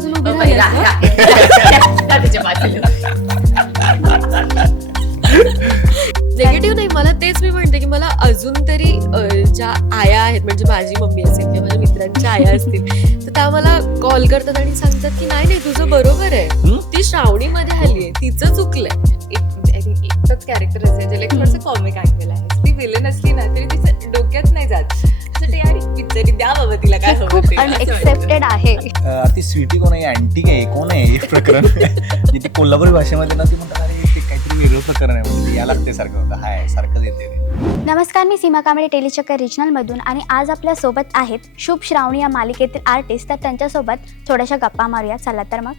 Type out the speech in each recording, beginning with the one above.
बाजूला उभी राहिलीस ना? निगेटिव्ह नाही, मला तेच मी म्हणते की मला अजून तरी ज्या आया आहेत, म्हणजे माझी मम्मी असेल किंवा माझ्या मित्रांच्या आया असतील, तर त्या मला कॉल करतात आणि सांगतात की नाही तुझं बरोबर आहे, ती श्रावणीमध्ये आली आहे, तिचं चुकलंय. एकच कॅरेक्टर असेल ज्याला एक थोडंसं कॉमिक अँगल आहे, ती विलन असली ना तरी तिचं डोक्यात नाही जात, तरी द्या बाबा तिला काय खूप अनएक्सेप्टेड आहे. ती स्वीटी कोण आहे, अँटी काय कोण आहे, एक प्रकरण ती कोल्हापुरी भाषेमध्ये ना ती म्हणतात अरे ते काहीतरी वेगळं प्रकरण आहे, म्हणजे या लागते सारखं होतं, हाय सारखंच येते. नमस्कार, मी सीमा कांबळे टेलीचक्कर रिजनलमधून, आणि आज आपल्या सोबत आहेत शुभ श्रावणी या मालिकेतील आर्टिस्ट. तर त्यांच्यासोबत थोड्याशा गप्पा मारूया. चला तर मग,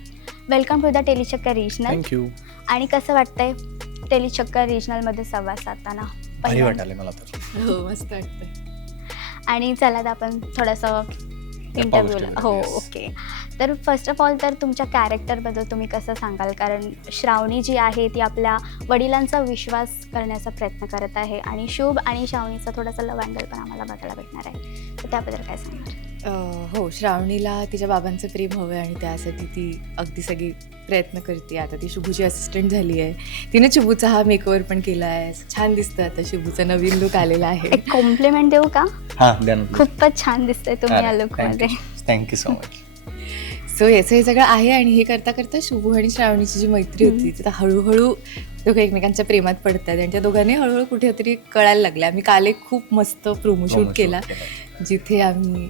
welcome to the Tellychakkar regional. Thank you. आणि कसं वाटतंय टेलीचक्कर रिजनलमध्ये संवाद साधताना? भारी वाटायला मला तर. हो, मस्त वाटतं. आणि चला तर आपण थोडंसं इंटरव्ह्यूला. हो, ओके. तर फर्स्ट ऑफ ऑल तर तुमच्या कॅरेक्टरबद्दल तुम्ही कसं सांगाल? कारण श्रावणी जी आहे ती आपल्या वडिलांचा विश्वास करण्याचा प्रयत्न करत आहे, आणि शुभ आणि श्रावणीचा थोडासा लव अँगल पण आम्हाला बघायला भेटणार आहे, तर त्याबद्दल काय सांगणार? हो, श्रावणीला तिच्या बाबांचं प्रेम हवं आहे आणि त्यासाठी ती अगदी सगळी प्रयत्न करते. आता ती शुभूची असिस्टंट झाली आहे. तिने शुभूचा हा मेकओव्हर पण केला आहे, छान दिसतं. आता शुभूचा नवीन लुक आलेला आहे. एक कॉम्प्लिमेंट देऊ का? हां, द्या ना. खूपच छान दिसतंय तुम्ही या लुकमध्ये. Thank you so much. सो याचं हे सगळं आहे, आणि हे करता करता शुभू आणि श्रावणीची जी मैत्री होती ती हळूहळू दोघं एकमेकांच्या प्रेमात पडतात, आणि त्या दोघांनी हळूहळू कुठेतरी कळायला लागल्या. आम्ही काल एक खूप मस्त प्रोमो शूट केला, जिथे आम्ही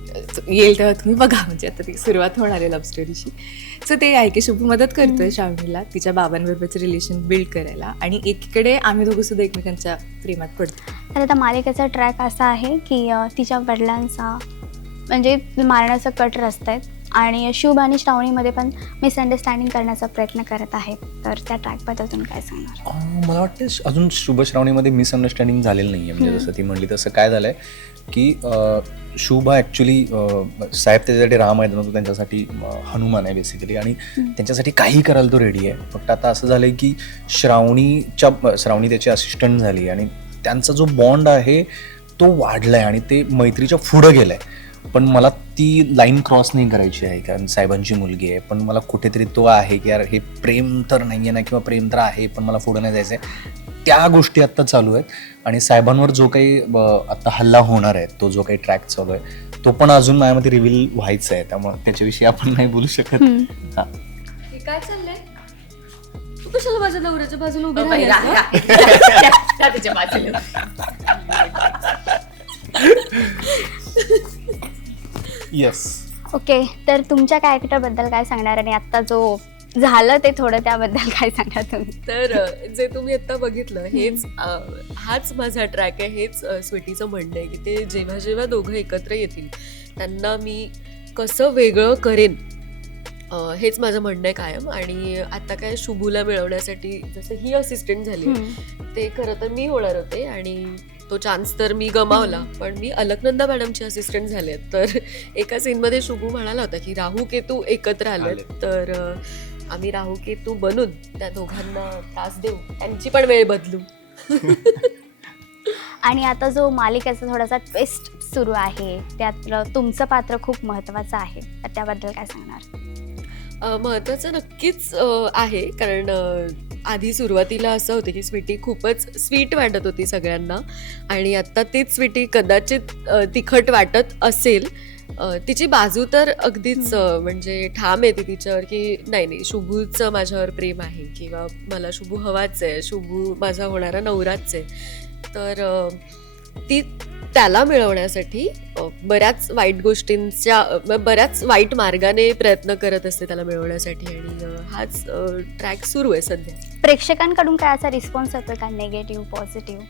येईल तेव्हा तुम्ही बघा, म्हणजे आता ती सुरुवात होणार आहे लव्ह स्टोरीची. सो ते आहे की शुभू मदत करतोय श्रावणीला तिच्या बाबांबरोबरचं रिलेशन बिल्ड करायला, आणि एकीकडे आम्ही दोघं सुद्धा एकमेकांच्या प्रेमात पडतो. तर आता मालिकेचा ट्रॅक असा आहे की तिच्या वडिलांचा म्हणजे मारण्याचा कट रस्ता आहे, आणि शुभ आणि श्रावणीमध्ये पण मिसअंडरस्टँडिंग करण्याचा प्रयत्न करत आहेत. तर त्या ट्रॅकबद्दल तुम्ही काय सांगणार? मला वाटतं अजून शुभ श्रावणीमध्ये मिसअंडरस्टँडिंग झालेलं नाही आहे. म्हणजे जसं ती म्हणली तसं काय झालं आहे की शुभ हा ॲक्च्युली साहेब त्याच्यासाठी राम आहे, तो त्यांच्यासाठी हनुमान आहे बेसिकली, आणि त्यांच्यासाठी काही करायला तो रेडी आहे. फक्त आता असं झालं आहे की श्रावणी त्याची असिस्टंट झाली, आणि त्यांचा जो बॉन्ड आहे तो वाढला आहे, आणि ते मैत्रीच्या पुढं गेलं आहे. पण मला ती लाईन क्रॉस नाही करायची आहे, कारण साहेबांची मुलगी आहे. पण मला कुठेतरी तो आहे की यार हे प्रेम तर नाही आहे ना, किंवा प्रेम तर आहे पण मला पुढं नाही जायचं आहे. त्या गोष्टी आत्ता चालू आहेत, आणि साहेबांवर जो काही आत्ता हल्ला होणार आहे, तो जो काही ट्रॅक चालू आहे तो पण अजून माझ्यामध्ये रिव्हील व्हायचा आहे, त्यामुळे त्याच्याविषयी आपण नाही बोलू शकत. हां, हे काय चाललंय? तू कशाला माझ्या नवऱ्याच्या बाजूला उभी राहिलीस ना? येस. ओके, तर तुमच्या कॅरेक्टरबद्दल काय सांगणार, आणि आत्ता जो झालं ते थोडं त्याबद्दल काय सांगणार तुम्ही? तर जे तुम्ही आता बघितलं हेच हाच माझा ट्रॅक आहे, हेच स्वीटीचं म्हणणं आहे की ते जेव्हा जेव्हा दोघं एकत्र येतील त्यांना मी कसं वेगळं करेन, हेच माझं म्हणणं आहे कायम. आणि आता काय शुभूला मिळवण्यासाठी जसं ही असिस्टंट झाली, ते खरं तर मी होणार होते, आणि तो चान्स तर मी गमावला, पण मी अलकनंदा मॅडमची असिस्टंट झाले. तर एका सीनमध्ये शुभू म्हणाला होता की राहू केतू एकत्र आले, तर आम्ही राहू केतू बनून त्या दोघांना त्रास देऊ, त्यांची पण वेळ बदलू. आणि आता जो मालिकेचा थोडासा ट्विस्ट सुरू आहे, त्यातलं तुमचं पात्र खूप महत्त्वाचं आहे, तर त्याबद्दल काय सांगणार? महत्त्वाचं नक्कीच आहे, कारण आधी सुरुवातीला असं होतं की स्वीटी खूपच स्वीट वाटत होती सगळ्यांना, आणि आत्ता तीच स्वीटी कदाचित तिखट वाटत असेल. तिची बाजू तर अगदीच म्हणजे ठाम येते तिच्यावर की नाही शुभूचं माझ्यावर प्रेम आहे, किंवा मला शुभू हवाच आहे, शुभू माझा होणारा नवराच आहे. तर ती त्याला मिळवण्यासाठी बऱ्याच वाईट गोष्टींच्या बऱ्याच वाईट मार्गाने प्रयत्न करत असते त्याला मिळवण्यासाठी, आणि हाच ट्रॅक सुरू आहे सध्या. प्रेक्षकांकडून काय असा रिस्पॉन्स येतो का, निगेटिव्ह पॉझिटिव्ह?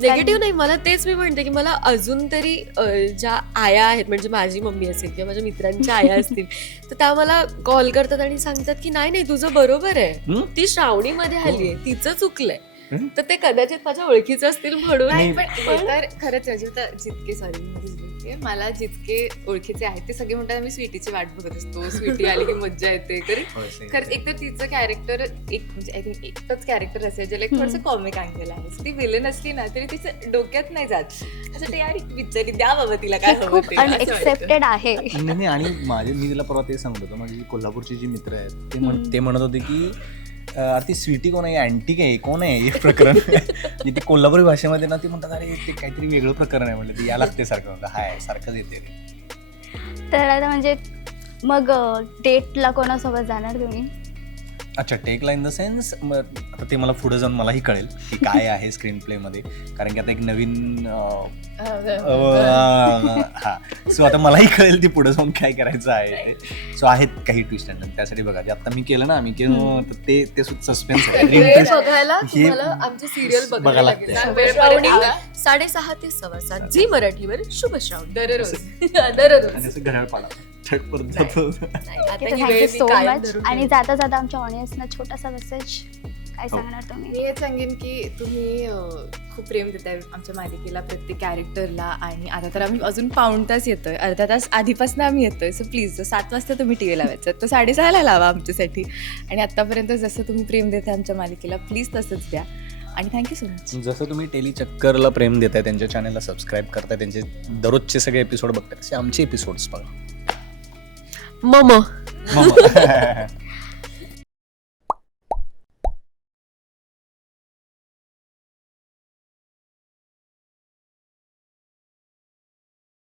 निगेटिव्ह नाही, मला तेच मी म्हणते की मला अजून तरी ज्या आया आहेत, म्हणजे माझी मम्मी असेल किंवा माझ्या मित्रांच्या आया असतील, तर त्या मला कॉल करतात आणि सांगतात की नाही तुझं बरोबर आहे, ती श्रावणीमध्ये आली आहे, तिचं चुकलंय. तर ते कदाचित माझ्या ओळखीचं असतील म्हणून. पण तर खरंच जितके सांगते, मला जितके ओळखीचे आहेत ते सगळे म्हणतात आम्ही स्वीटीची वाट बघत असतो, स्वीटी आली की मज्जा येते. खरंच एक तर तिचं कॅरेक्टर एक म्हणजे आय थिंक एकच कॅरेक्टर असेल ज्याला एक थोडंसं कॉमिक अँगल आहे. ती विलन असली ना तरी तिच्या डोक्यात नाही जात असं ते यार बिचारी द्या बाबा तिला काय ते हवं खूप ते असं वाटतं. अनएक्सेप्टेड आहे. नाही आणि मी तिला परवा ते सांगत होतो, माझी कोल्हापूरची जी मित्र आहेत ते म्हणत होते की अरे ती स्वीटी कोण आहे, अँटिक आहे, कोण आहे हे प्रकरण. ती कोल्हापुरी भाषेमध्ये ना ती म्हणतात अरे ते काहीतरी वेगळं प्रकरण आहे, म्हणलं ते या लागते सारखं. म्हणलं हाय सारखंच येते रे. तर आता म्हणजे मग डेटला कोणासोबत जाणार तुम्ही? अच्छा, टेकला इन द सेन्स आता ते मला पुढे जाऊन मलाही कळेल की काय आहे स्क्रीन प्ले मध्ये, कारण की आता एक नवीन हा सो आता मलाही कळेल ती पुढे जाऊन काय करायचं आहे ते. सो आहेत काही ट्विस्ट अँड त्यासाठी बघा जे आता मी केलं ना, ते सस्पेन्स आहे. हे बघायला हे तुम्हाला आमची सिरियल बघायला बघायला लागते. लागेल. श्रावणी 6:30 ते 7:15 झी मराठीवर शुभ श्रावण दररोज. दररोज आणि असं घड्याळ पाडा छटपर्यंत जातो. नाही, आता थँक्यू ही वेळ मी सो कायम मच. धरून आणि ठेवेन. जाता जाता आमच्या ऑडियन्सना छोटासा मेसेज काय हो. सांगणार तुम्ही? मी हे सांगेन की तुम्ही खूप प्रेम देताय आमच्या मालिकेला, प्रत्येक कॅरेक्टरला. आणि आता तर आम्ही अजून पाऊण तास येतोय, अर्धा तास आधीपासून आम्ही येतोय. सो प्लीज 7 वाजता तुम्ही टी व्ही लावायचं तर 6:30ला लावा आमच्यासाठी. आणि आत्तापर्यंत जसं तुम्ही प्रेम देताय आमच्या मालिकेला प्लीज तसंच द्या. आणि थँक्यू सो मच. जसं तुम्ही टेली चक्करला प्रेम देताय, त्यांच्या चॅनलला सबस्क्राईब करताय, त्यांचे दररोजचे सगळे एपिसोड बघताय, तसे आमचे एपिसोड्स बघा. मम मग